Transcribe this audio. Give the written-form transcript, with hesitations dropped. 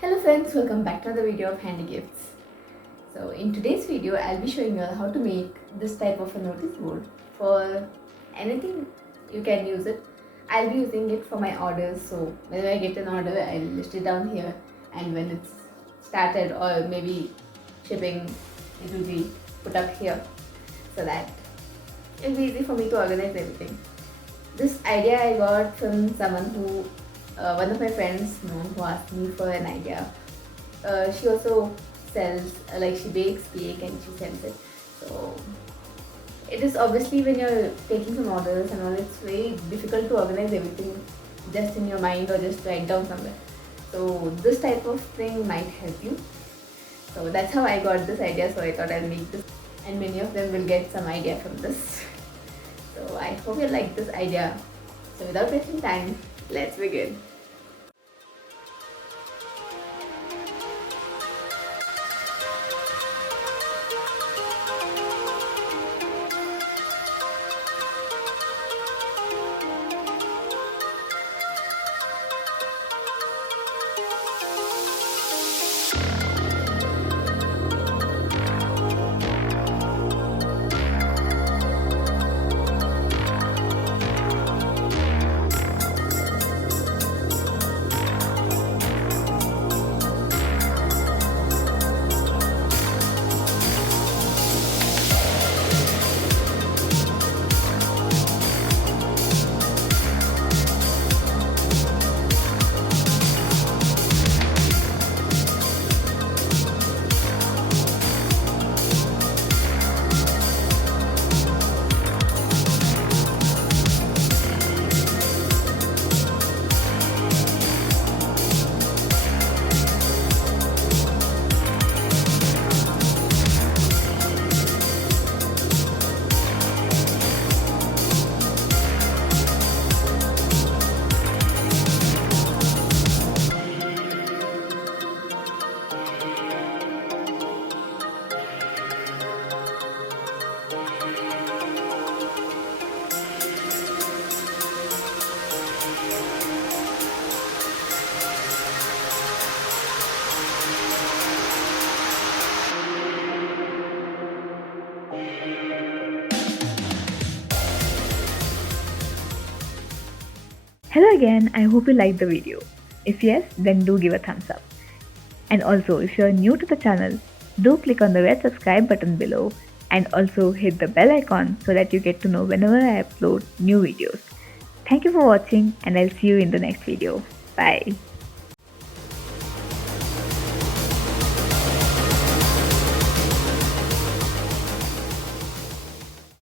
Hello friends, welcome back to another video of Handy Gifts. So in today's video, I'll be showing you how to make this type of a notice board. For anything you can use it. I'll be using it for my orders, so whenever I get an order, I'll list it down here, and when it's started or maybe shipping, it will be put up here so that it'll be easy for me to organize everything. This idea I got from someone who one of my friends known who asked me for an idea. She also sells, like she bakes cake and she sells it. So it is obviously when you're taking some orders and all, it's very difficult to organize everything just in your mind or just write down somewhere. So this type of thing might help you. So that's how I got this idea. So I thought I'll make this, and many of them will get some idea from this. So I hope you like this idea. So without wasting time, let's begin. Hello again, I hope you liked the video. If yes, then do give a thumbs up. And also, if you are new to the channel, do click on the red subscribe button below and also hit the bell icon so that you get to know whenever I upload new videos. Thank you for watching and I'll see you in the next video. Bye.